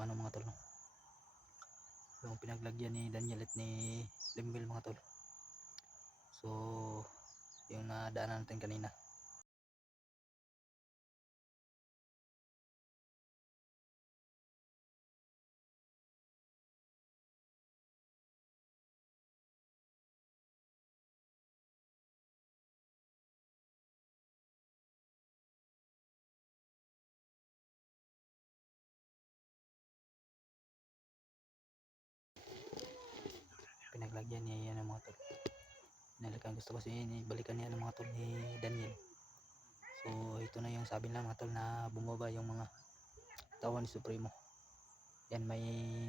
yung ano mga tol, no? Yung pinaglagyan ni Daniel at ni Limbil mga tol. So yung nadaanan natin kanina. Pinaglagyan niya yan mga tol. Pinalikan, gusto kasi balikan niya ng mga tol ni Daniel. So ito na yung sabi nila mga tol, na bumaba yung mga tawan ni Supremo. Yan, may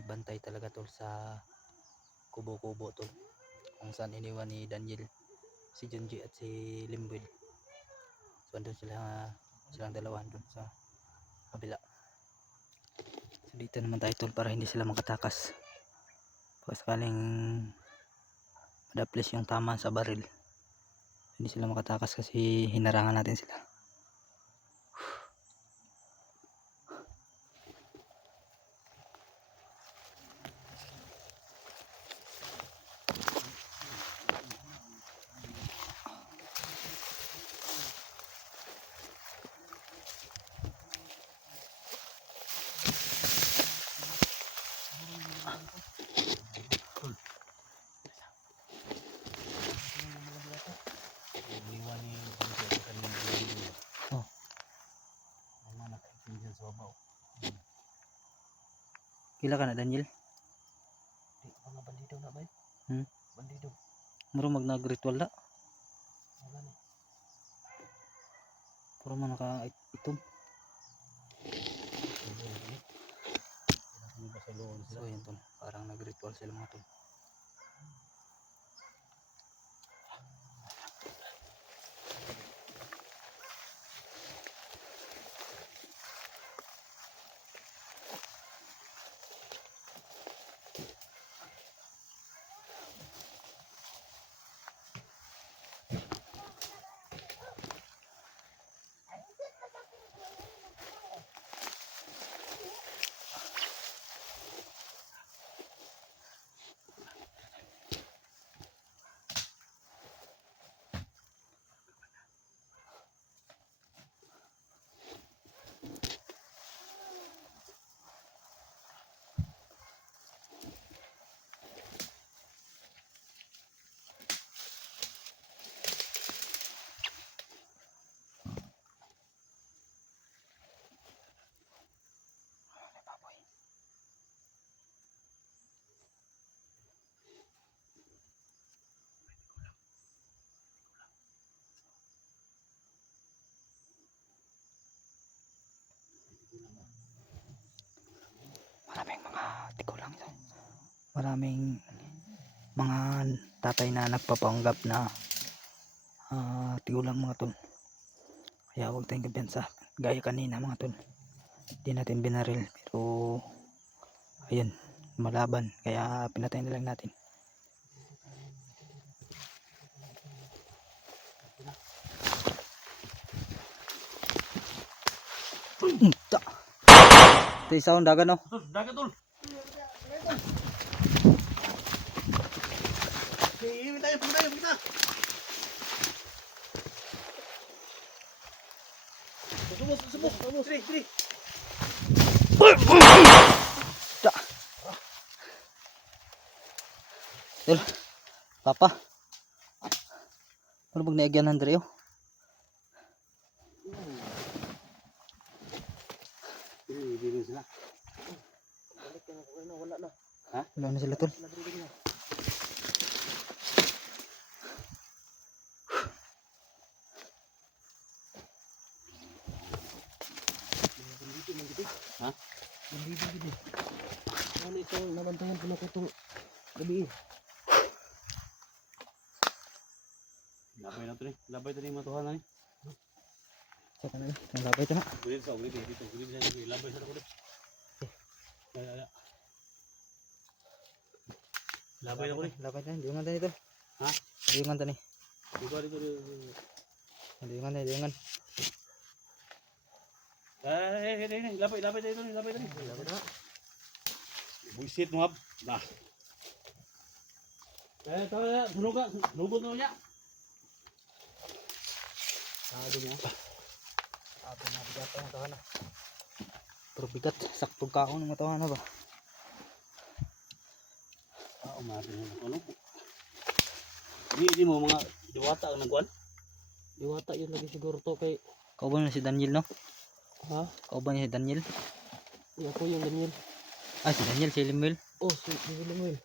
bantay talaga tol sa kubo-kubo tol, kung saan iniwan ni Daniel si Junji at si Limbil. So andun silang dalawa andun sa kabila. So dito naman tayo tol, para hindi sila makatakas. Pag sakaling madaplis yung tama sa baril, hindi sila makatakas kasi hinarangan natin sila. Kila ka na Daniel? Mga bandido na ba? Bandido. Muro nag-ritual na. Puro man naka-itom. So yun tol, parang nag-ritual sila mga tol. Maraming mga tikulang, maraming mga tatay na nagpapanggap na tigulang mga tol. Kaya huwag tayong kumpiyansa, gaya kanina mga tol, hindi natin binaril, pero ayun, malaban, kaya pinatay na lang natin. Ito yung sound dagan, no? Dagat tol. Iiwi tayo, kita. Subos. Sini. Tol, papa, ano bang naigyan ng Andreo? Hindi sila. Balik ka na, wala na. Ha? Wala na sila tol. Ha? Hindi. Ano ito, nabantayan ko na ko itong gabi. Labay na ito rin. Labay ito rin matuhan na rin. Saka na rin, ang labay ito na. Gulid sa dito. Gulid sa labay sa kulit. Ay. Labay na kulit. Labay na, diungan tayo ito. Ha? Diungan tayo. Dito. Diungan. Ay, labay tayo ito. Labay tayo. Labay na. Buisit mo hab. Nah. Ito ya, sunugod mo niya. Sabi mo. Sabi na bigat ang matawa na. Pero bigat, sakto ka ako ng matawa na ba? Umarin mo ano. Di mo mga diwata ang nagkuhan. Diwata yun lagi siguro to kay... Kauban na si Daniel, no? Ha? Kauban niya si Daniel. Ako yung Daniel. Ah, si Daniel, si Limwell. Oh, si William.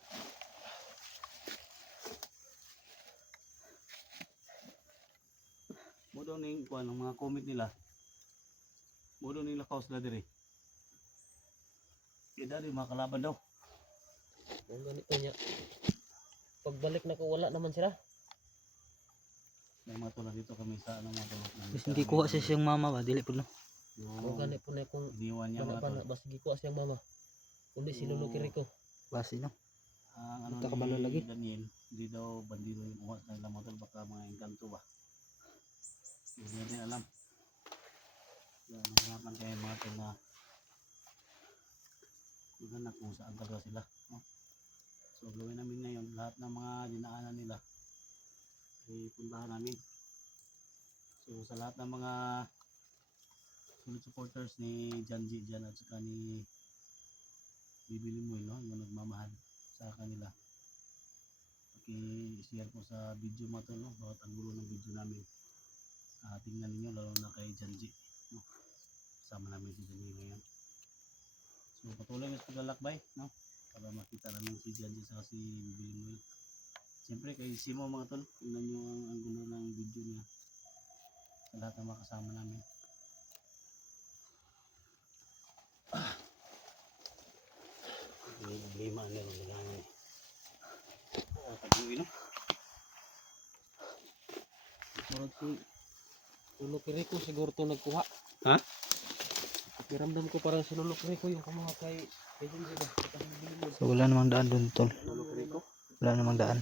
Mo daw ning kuhan ang mga comment nila. Mo daw ning lakaw sila diri. Kaya dari mga kalaban daw. Ang ganito niya. Pagbalik na ko, wala naman sila. May mga tulad dito kami sa ano mga tulad. Kasi hindi kuha siya siyang mama ba? Dili po no? Kung ganit po na kung Iniwan niya mga bana-bana, tulad. basta gikuha siyang mama. Kundi si Lolo Kiriko. Basi no? Ang ano Ito kabalo lagi. Daniel, hindi daw bandido yung uwas na ilang mga baka mga engkanto ba. Hindi natin alam. Kaya nahirapan kayo mga tol na maghanap kung saan talaga sila. No? So gawin namin ngayon lahat ng mga dinaanan nila puntahan namin. So sa lahat ng mga solid supporters ni Janji dyan at saka ni Bibi Limoy, no? Yung nagmamahal sa kanila. Paki-share po sa video mga tol, no? Bawat angulo ng video namin. Tingnan ninyo lalo na kay Janji, no? Kasama namin si Janji ngayon. So patuloy na sa paglalakbay, no? Para makita namin si Janji sa si Bibi Limoy. Siyempre kay Simo mga tol, tingnan nyo ang angulo ng video niya sa lahat ng mga kasama namin. May problema ang meron nilangan. Taguin, no? Marag si Lolo Kiriko siguro to nagkuha. Ha? Pakiramdam ko parang si Lolo Kiriko yung kumuha kay Janji ba? So wala namang daan doon tol. Lolo Krico? Wala namang daan.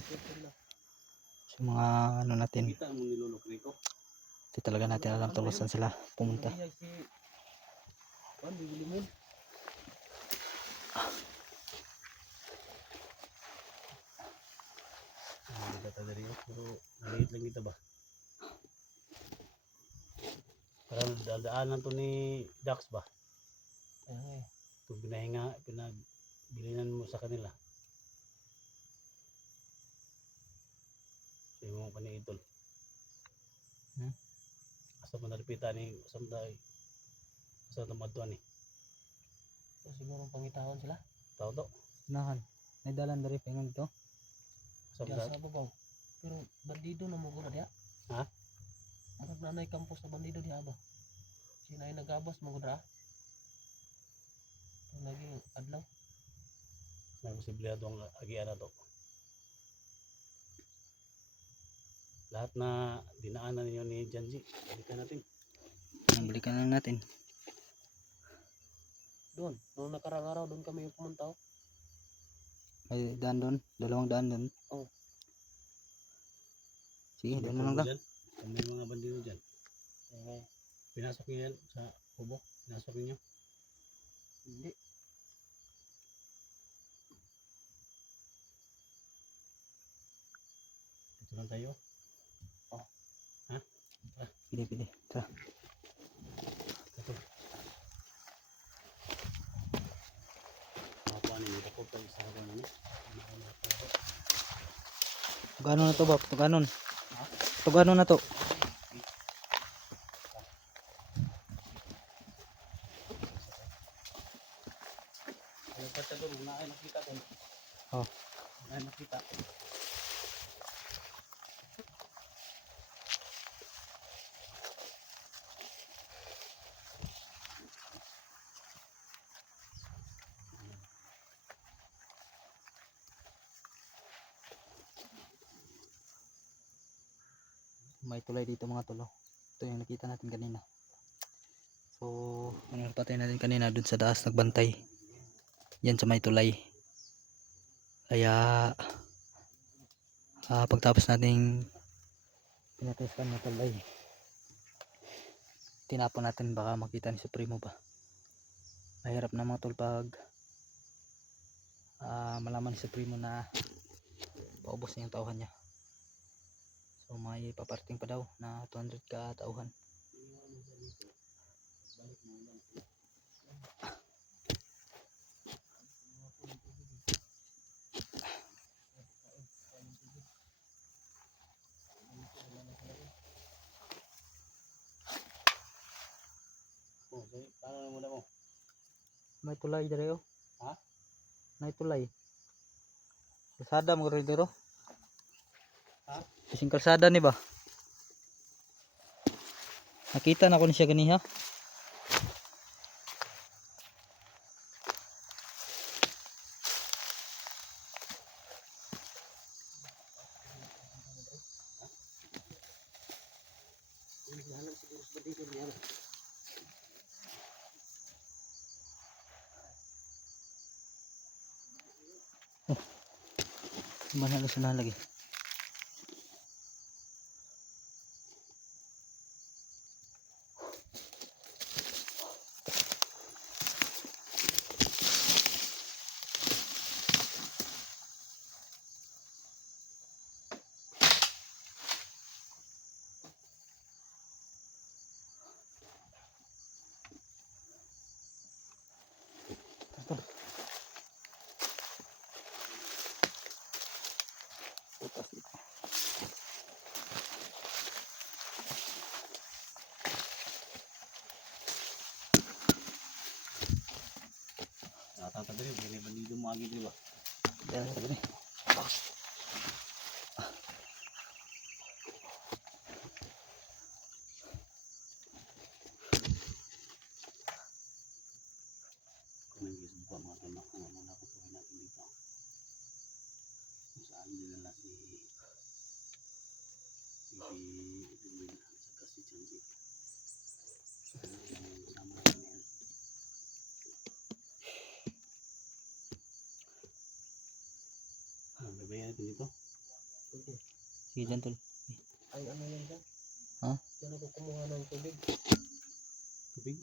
Sa mga ano natin. Kita mo ni Lolo Krico? Hindi talaga natin alam tol kung saan sila pumunta. Si Juan, bibili mo. Hindi ka tayo rin, pero maliit lang kita ba? Parang dadaanan to ni Dax ba? Ay, Ito pinagbilinan mo sa kanila. Sa imong paniidol. Asa man naripita ni asa tamadtuan ni. so siguro pangitahon sila. Tao to. Nahan. May dalan dari pengon to. Asa Diya man sa babaw. Pero bandido na mo guna diya. Ha? Marag nanay kampos sa bandido diya ba? Sinay nagabas mo guna. Naging adlaw. may posibilidad ang agian na to. Lahat na dinaanan ninyo ni Janji, balikan natin. Balikan lang natin. Doon, noong nakarang araw doon kami yung pumunta. May daan doon. Dalawang daan doon. Oh. Sige, doon na lang daw. May mga bandido dyan. Okay. Pinasok niyo yan sa kubo. Pinasok niyo. Hindi. Ito lang tayo. Pili. Tara. Ito. Makuha ninyo. Ito po isa ko na niya. Gano na to ba? Tuganon. Tugano na to. Ano pa siya doon? Una ay nakita doon. Oh. Una ay nakita. May tulay dito mga tolo. Ito yung nakita natin kanina. So, ano patay natin kanina dun sa taas nagbantay. Yan sa may tulay. Kaya pagtapos nating pinatestan ng tulay, tinapon natin baka makita ni Supremo ba. Mahirap na mga tol pag malaman ni Supremo na paubos na yung tauhan niya. So may paparting pa daw na 200 ka tauhan. Oh, sige, paano muna mo? May tulay dere oh. Ha? May tulay. Kalsada mo rin dero. Ha? Kasing kalsada ni ba? Nakita na ko ni siya ganiha. Naghahanap siguro sa dito niya. Mana na sana lagi. Natatagari, hindi bandido mo agad, di ba? Dala sa gani. Kung may gusto pa mga tayo, makuha mo na kukuhin natin dito. Kung saan dinala si Edwin at saka si Chanji. Sama natin yan. Babayan natin dito. Pwede. Sige dyan tol. Ay, ano yan dyan? Ha? Diyan ako kumuha ng tubig. Tubig?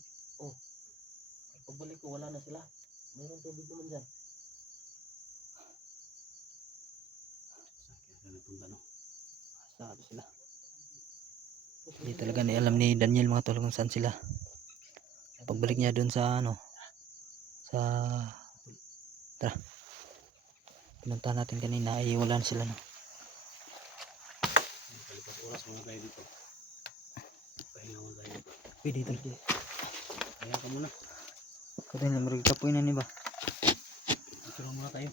Pagbalik ko, wala na sila. Mayroong tubig naman dyan. Sakit na napunta, no? Saan sila? Hindi talaga ni alam ni Daniel mga tol kung saan sila. Pagbalik niya doon sa ano sa tara. Pinuntahan natin kanina ay wala na sila no. Kalipat oras muna tayo dito. Pahinga muna tayo dito. Pwede tol. Pahinga ka muna. Kasi na marigtapoy na ni ba? Dito lang muna tayo.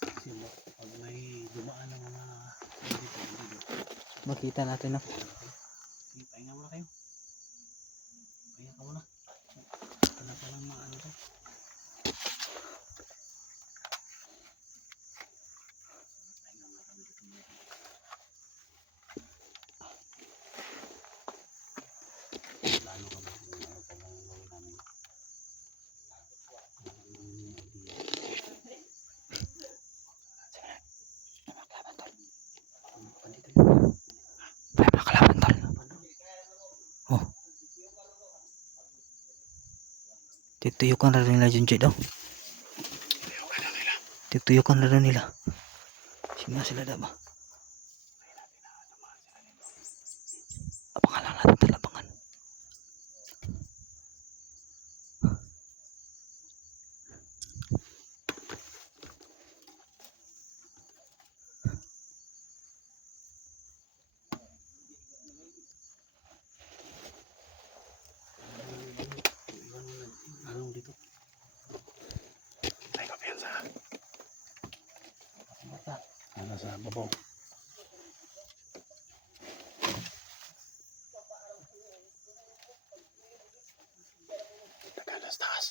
Kasi pag may dumaan ng mga dito. Makita natin no. Sige, pahinga muna kayo. Pahinga ka muna. Wala pa lang maano to. Pahinga muna kami dito muna. Plano kami kung ano pa lang gawin namin. Wala na kalaban tol. Oh. Tituyukan na rin nila dyan daw. Tituyukan na rin nila. Sino sila daw ba? Abangan lang natin tol, abangan. Ano dito? Ay, kapiyansa. Ano sa babaw? Tagalas taas.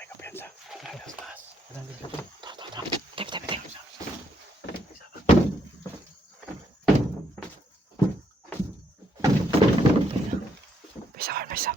Ay, kapiyansa. Tagalas taas. Tabi. guys ah.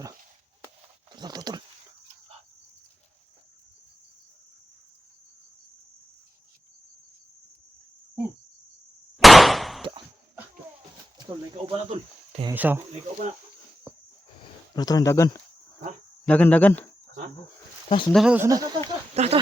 Tara. Tol. Tol, may kauban na tol. Tingnan isa. May kauban na. Tara, dagan. Ha? Dagan. Ha? Tara, sundan. Tara.